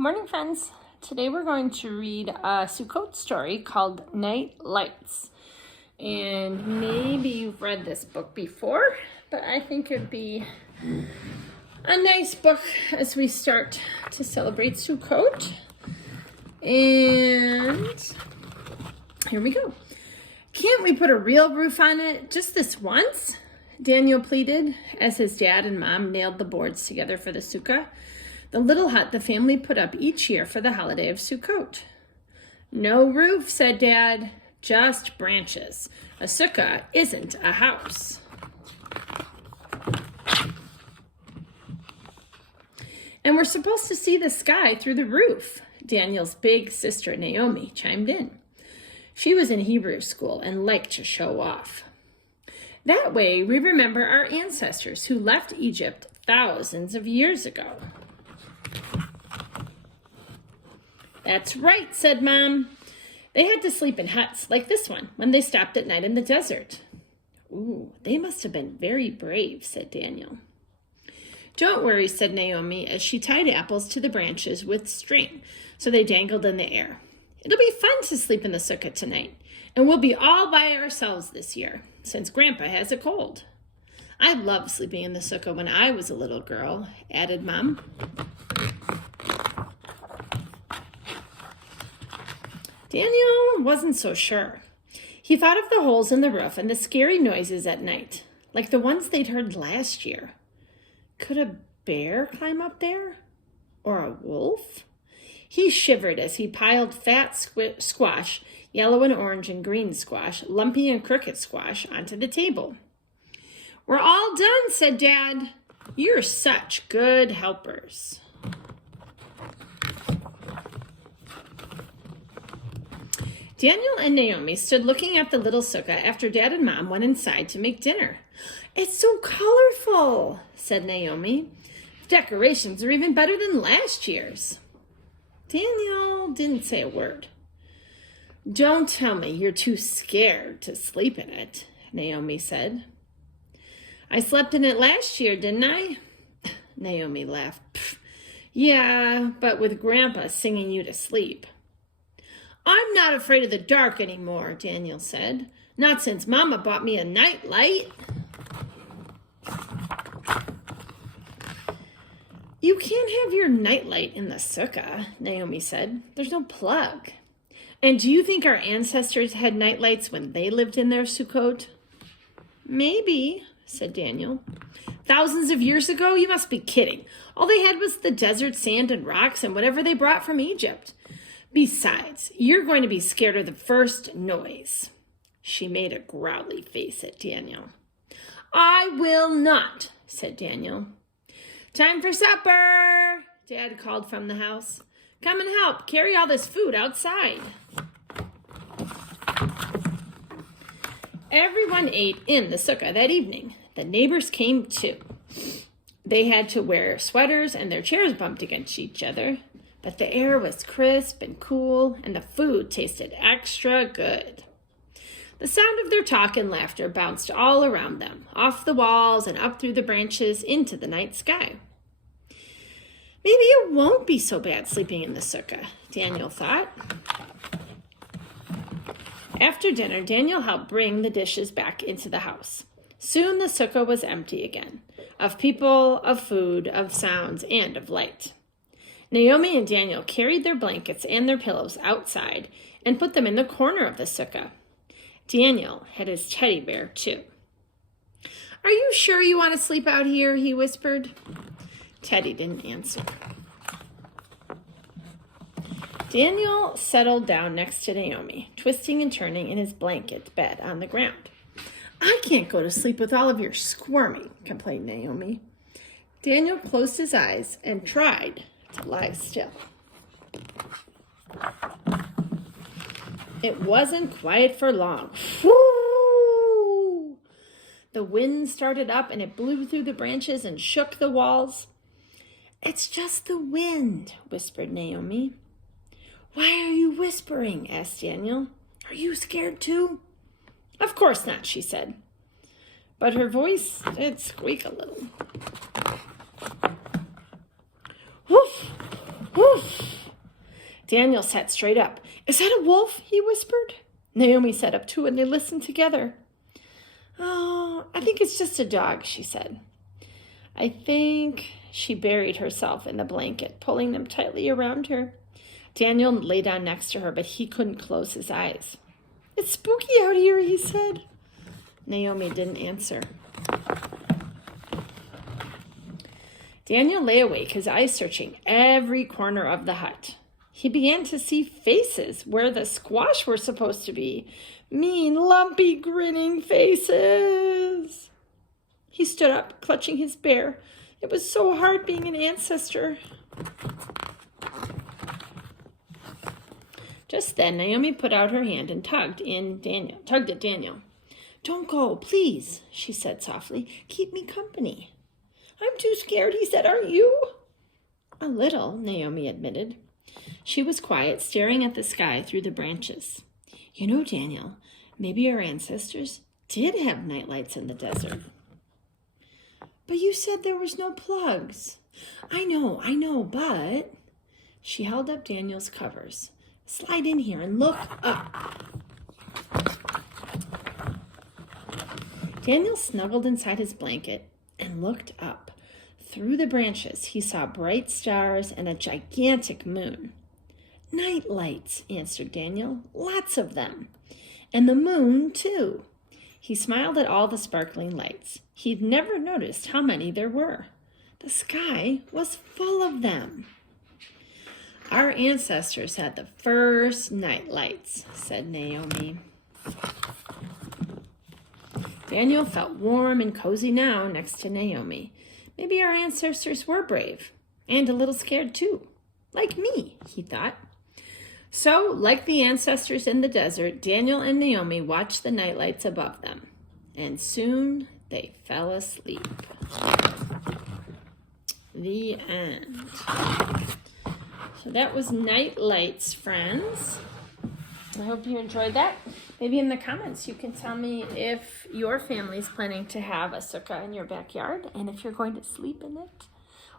Morning, friends. Today we're going to read a Sukkot story called Night Lights. And maybe you've read this book before, but I think it'd be a nice book as we start to celebrate Sukkot. And here we go. Can't we put a real roof on it just this once? Daniel pleaded as his dad and mom nailed the boards together for the sukkah, the little hut the family put up each year for the holiday of Sukkot. No roof, said Dad, just branches. A sukkah isn't a house. And we're supposed to see the sky through the roof, Daniel's big sister Naomi chimed in. She was in Hebrew school and liked to show off. That way, we remember our ancestors who left Egypt thousands of years ago. That's right, said Mom. They had to sleep in huts like this one when they stopped at night in the desert. Ooh, they must have been very brave, said Daniel. Don't worry, said Naomi as she tied apples to the branches with string so they dangled in the air. It'll be fun to sleep in the sukkah tonight, and we'll be all by ourselves this year, since Grandpa has a cold. I loved sleeping in the sukkah when I was a little girl, added Mom. Daniel wasn't so sure. He thought of the holes in the roof and the scary noises at night, like the ones they'd heard last year. Could a bear climb up there? Or a wolf? He shivered as he piled fat squash, yellow and orange and green squash, lumpy and crooked squash onto the table. We're all done, said Dad. You're such good helpers. Daniel and Naomi stood looking at the little sukkah after Dad and Mom went inside to make dinner. It's so colorful, said Naomi. The decorations are even better than last year's. Daniel didn't say a word. Don't tell me you're too scared to sleep in it, Naomi said. I slept in it last year, didn't I? Naomi laughed. Pfft. Yeah, but with Grandpa singing you to sleep. I'm not afraid of the dark anymore, Daniel said. Not since Mama bought me a night light. You can't have your nightlight in the sukkah, Naomi said. There's no plug. And do you think our ancestors had nightlights when they lived in their Sukkot? Maybe, said Daniel. Thousands of years ago? You must be kidding. All they had was the desert sand and rocks and whatever they brought from Egypt. Besides, you're going to be scared of the first noise. She made a growly face at Daniel. I will not, said Daniel. Time for supper, Dad called from the house. Come and help carry all this food outside. Everyone ate in the sukkah that evening. The neighbors came too. They had to wear sweaters and their chairs bumped against each other. But the air was crisp and cool, and the food tasted extra good. The sound of their talk and laughter bounced all around them, off the walls and up through the branches into the night sky. Maybe it won't be so bad sleeping in the sukkah, Daniel thought. After dinner, Daniel helped bring the dishes back into the house. Soon the sukkah was empty again, of people, of food, of sounds, and of light. Naomi and Daniel carried their blankets and their pillows outside and put them in the corner of the sukkah. Daniel had his teddy bear, too. Are you sure you want to sleep out here? He whispered. Teddy didn't answer. Daniel settled down next to Naomi, twisting and turning in his blanket bed on the ground. I can't go to sleep with all of your squirming, complained Naomi. Daniel closed his eyes and tried to lie still. It wasn't quiet for long. Whoo! The wind started up and it blew through the branches and shook the walls. It's just the wind, whispered Naomi. Why are you whispering? Asked Daniel. Are you scared too? Of course not, she said. But her voice did squeak a little. Woof, woof. Daniel sat straight up. "Is that a wolf?" he whispered. Naomi sat up too, and they listened together. "Oh, I think it's just a dog," she said. I think she buried herself in the blanket, pulling them tightly around her. Daniel lay down next to her, but he couldn't close his eyes. "It's spooky out here," he said. Naomi didn't answer. Daniel lay awake, his eyes searching every corner of the hut. He began to see faces where the squash were supposed to be. Mean, lumpy, grinning faces. He stood up, clutching his bear. It was so hard being an ancestor. Just then, Naomi put out her hand and tugged at Daniel. "Don't go, please," she said softly. "Keep me company." "I'm too scared," he said. "Aren't you?" "A little," Naomi admitted. She was quiet, staring at the sky through the branches. "You know, Daniel, maybe our ancestors did have nightlights in the desert." "But you said there was no plugs." I know, but..." She held up Daniel's covers. "Slide in here and look up." Daniel snuggled inside his blanket and looked up. Through the branches, he saw bright stars and a gigantic moon. "Night lights," answered Daniel. "Lots of them. And the moon, too." He smiled at all the sparkling lights. He'd never noticed how many there were. The sky was full of them. "Our ancestors had the first night lights," said Naomi. Daniel felt warm and cozy now next to Naomi. Maybe our ancestors were brave and a little scared too. Like me, he thought. So, like the ancestors in the desert, Daniel and Naomi watched the nightlights above them. And soon they fell asleep. The end. So that was Night Lights, friends. I hope you enjoyed that. Maybe in the comments you can tell me if your family's planning to have a sukkah in your backyard and if you're going to sleep in it,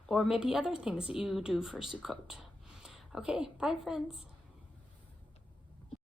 or maybe other things that you do for Sukkot. Okay, bye friends.